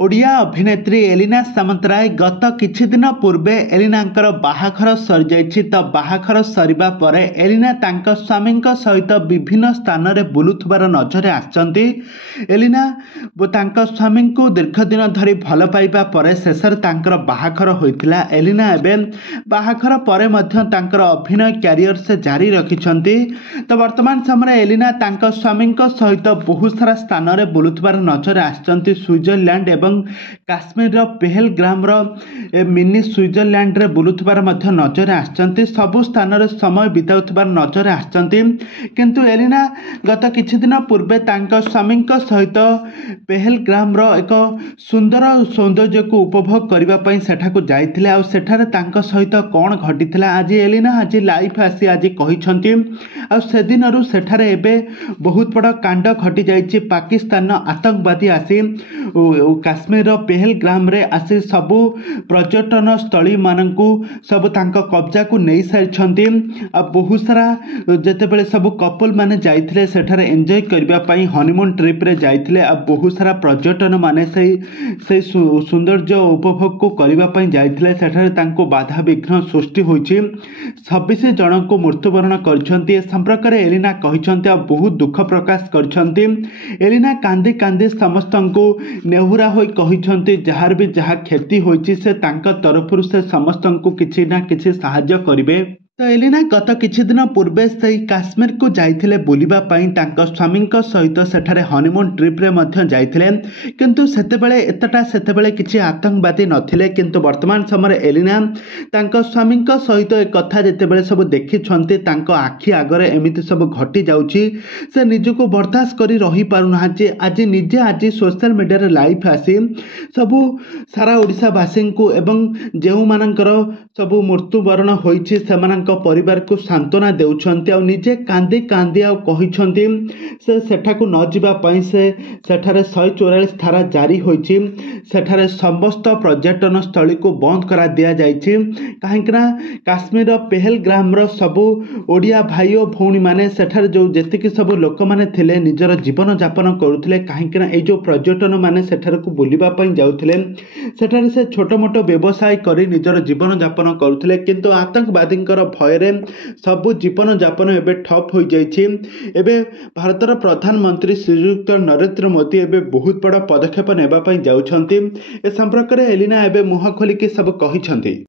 ओडिया अभिनेत्री एलिना सामंतराय गत किछि दिन पूर्वे एलिनांकर बाहाघर सरी जाइछि। तो बाहाघर सरिबा परे एलिना तांका स्वामी सहित विभिन्न स्थान में बुलुथबार नजर आछंती। एलिना तांका स्वामी को दीर्घ दिन धरी भल पाइबा परे शेषर तांकर बाहाघर होइतिला। एलिना एबे बाहाघर परे मध्य तांकर अभिनय क्यारियर से जारी रखिछंती। तो वर्तमान समय एलिना तांका स्वामी सहित बहुत सारा स्थान में बुलुथबार नजर आछंती। स्विट्जरलैंड एवं काश्मीर पहलग्राम मिनी स्विट्जरलैंड रे बुलुथबार मध्य नजर आछंती। सबु स्थान रे समय बिताउथबार नजर आछंती। किंतु एलिना गत किछि दिन पूर्वे तांका स्वामी सहित पहलग्राम एक सुंदर सौंदर्य को उपभोग करबा पई सेठाको जाइथिले। आ सेठारे तांका सहित कोन घटिथिला आज एलिना आज लाइव आसी आज कहिसंती। आ से दिनरु सेठारे एबे बहुत बड़ कांड घटी जाइछि। पाकिस्तान आतंकवादी आसी काश्मीर पहलग्राम रे आसी सबु पर्यटन स्थली मानकु सब तांका कब्जा को नहीं सारिछंती। आ बहुत सारा जेतेबेले सब कपल माने जाइथिले सेठारे एन्जॉय करबा पई हनीमून ट्रिप रे जाइथिले। आ बहुत सारा पर्यटन माने से सौंदर्य उपभोग को करबा पई जाइथिले। सेठारे तांको बाधा विघ्न सृष्टि होइछि। 26 जन को मृत्युवरण करछंती। ए संपर्क रे एलिना कहिछंती आ बहुत दुख प्रकाश करछंती। एलिना कांदी कांदी समस्तंको नेहुरा होई कहिछंती जहार भी जहा क्षति होइछि से तांका तरफरु से समस्तंको किछि ना किछि सहाय्य करिवे। तो एलिना गत किछि दिन पूर्वे से काश्मीर को जाइथिले बुलिबा पई तांका स्वामी सहित सेठारे हनीमून ट्रिप रे मध्य जाइथिले। किंतु सेतेबेले किछि आतंकवादी नथिले। किंतु वर्तमान समय एलिना तांका स्वामी सहित एक कथा जेतेबेले सब देखिछंती तांका आखि आगरे एमिति सब घटी जाउछि से निजको बर्दाश्त करी रही पारुनाहांती। आज निजे आज सोशल मीडिया रे लाइव आसी सबु सारा ओडिशावासी को एवं जेउ मानकर सब मृत्युवरण होइछि सेमानक परिवार को सांत्वना देउछंती। आ निजे कांदी कांदी आ कहिछंती से सेठाको न जिबा पई से सेठारे 144 धारा जारी होइछि। सेठारे समस्त पर्यटन स्थली को बंद करा दिया जाइछि। काहेकना काश्मीर पहलग्राम रो सबु ओडिया भाई और भौणी माने सेठारे जो जेतिकी सब लोक माने थिले निजर जीवन यापन करुथिले। काहेकना ए जो पर्यटन माने सेठारे को बुलिबा पई जाउथिले सेठारे से छोट मोट व्यवसाय करी निजर जीवन यापन करुथिले। किंतु आतंकवादींकर भयरे सबु जीवन यापन एबे ठप हो जाइछि। एबे भारतर प्रधानमंत्री श्रीयुक्त नरेंद्र मोदी एबे बहुत बड़ पदक्षेप नेबा पई जाउछंती। ए संपर्क रे एलिना एबे मुह खोलिके सब कहिछंती।